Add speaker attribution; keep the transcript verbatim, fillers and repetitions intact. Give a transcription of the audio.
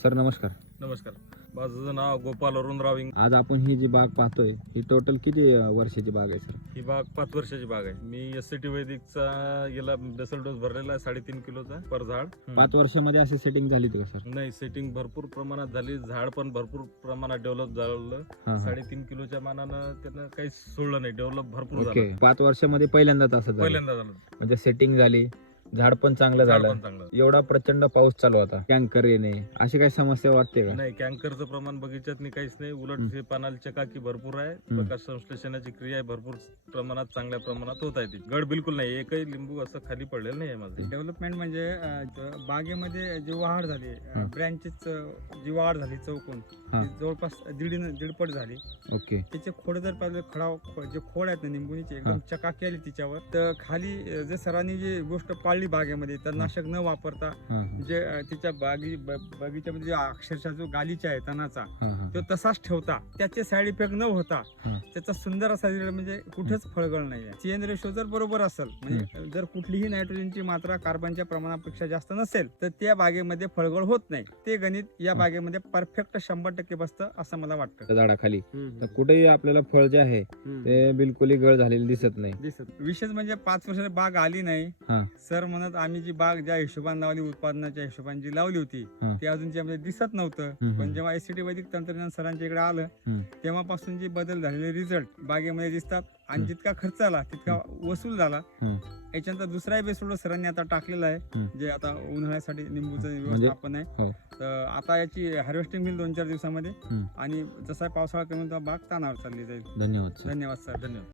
Speaker 1: Sir नमस्कार.
Speaker 2: नमस्कार. माझं नाव गोपाल अरुणराव इंग.
Speaker 1: आज आपण ही जी बाग पाहतोय ही टोटल किती अ, वर्षाची बाग आहे सर?
Speaker 2: ही बाग पाच वर्षाची बाग आहे. मी एस सी टी वैदिकचा गेला बेसल डोस भरलेला आहे साडेतीन किलोचा पर झाड.
Speaker 1: पाच वर्षामध्ये अशी सेटिंग झाली होती का सर?
Speaker 2: नाही, सेटिंग भरपूर प्रमाणात झाली, झाड पण भरपूर प्रमाणात डेव्हलप झालं.
Speaker 1: हा, हा.
Speaker 2: साडेतीन किलोच्या मानानं त्यानं काहीच सोडलं नाही, डेव्हलप भरपूर
Speaker 1: ओके.
Speaker 2: झालं.
Speaker 1: पाच वर्षामध्ये पहिल्यांदाच असं झालं
Speaker 2: पहिल्यांदा झालं.
Speaker 1: म्हणजे सेटिंग झाली, झाड पण चांगलं
Speaker 2: झाड
Speaker 1: झालं.
Speaker 2: पण चांगलं.
Speaker 1: एवढा प्रचंड पाऊस चालू होता, कँकर येणे अशी काही समस्या वाटते का?
Speaker 2: नाही, कॅन्करचं प्रमाण बगीच्यात नाही, काहीच नाही. उलट
Speaker 1: हम्म.
Speaker 2: हे पानाला चकाकी भरपूर आहे.
Speaker 1: हम्म.
Speaker 2: प्रकाश संश्लेषणाची क्रिया आहे भरपूर प्रमाणात, चांगल्या प्रमाणात होत आहे. ती गड बिलकुल नाही, एकही लिंबू असं खाली पडलेलं नाही आहे माझं.
Speaker 3: डेव्हलपमेंट म्हणजे अं, ज- बागेमध्ये जी वाढ झाली,
Speaker 1: हं.
Speaker 3: ब्रँचेस जी वाढ झाली चौकोन
Speaker 1: हं.
Speaker 3: ती जवळपास दीड दीडपट झाली.
Speaker 1: ओके.
Speaker 3: त्याचे खोड जर पाहिलं, खडा खो- जे खोड आहेत ना निंबुनीचे, एकदम
Speaker 1: हं.
Speaker 3: चकाकी आली तिच्यावर. तर खाली अं, जे सरांनी जी गोष्ट पाळली बागेमध्ये, तणनाशक न वापरता
Speaker 1: हां,
Speaker 3: जे अं, तिच्या बागी ब- बगीच्यामध्ये जे अक्षरशः जो गालीचा आहे तणाचा,
Speaker 1: हां, हां.
Speaker 3: तो तसाच ठेवता, त्याचे साईड इफेक्ट न होता
Speaker 1: हं.
Speaker 3: त्याचा सुंदर असा result, म्हणजे कुठेच फळगळ नाही आहे. सीएन रेशो जर बरोबर असेल, म्हणजे जर कुठलीही नायट्रोजनची मात्रा कार्बनच्या प्रमाणापेक्षा जास्त नसेल, तर त्या बागेमध्ये फळगळ होत नाही. ते गणित या
Speaker 1: हं.
Speaker 3: बागेमध्ये परफेक्ट शंभर टक्के बसतं असं मला वाटतं.
Speaker 1: त्या झाडाखाली तर कुठेही आपल्याला फळ जे आहे ते बिलकुलही गळ झालेली दिसत नाही.
Speaker 3: दिसत विशेष म्हणजे पाच वर्षाची बाग आली नाही.
Speaker 1: हा.
Speaker 3: सर म्हणत आम्ही जी बाग ज्या हिशोबाने लावली, उत्पादनाच्या हिशोबाने जी लावली होती,
Speaker 1: हा.
Speaker 3: ती अजून त्यामध्ये दिसत नव्हतं.
Speaker 1: हम्म.
Speaker 3: पण जेव्हा एसीटी वैदिक तंत्रज्ञान सरांच्या इकडे आलं,
Speaker 1: हम्म.
Speaker 3: तेव्हापासून जे बदल झालेले रिझल्ट बागेमध्ये दिसतात. आणि
Speaker 1: हम्म.
Speaker 3: जितका खर्च आला तितका वसूल झाला.
Speaker 1: हम्म.
Speaker 3: याच्यानंतर दुसरा एपिसोड सरांनी आता टाकलेला आहे,
Speaker 1: हम्म.
Speaker 3: जे आता उन्हाळ्यासाठी निंबूचं
Speaker 1: म्हणजे-
Speaker 3: व्यवस्थापन आहे.
Speaker 1: हो.
Speaker 3: तर आता याची हार्वेस्टिंग होईल दोन चार दिवसामध्ये.
Speaker 1: हम्म.
Speaker 3: आणि जसा पावसाळा कमी होता, बाग तानावर चालली जाईल.
Speaker 1: धन्यवाद सर.
Speaker 3: धन्यवाद सर.
Speaker 2: धन्यवाद.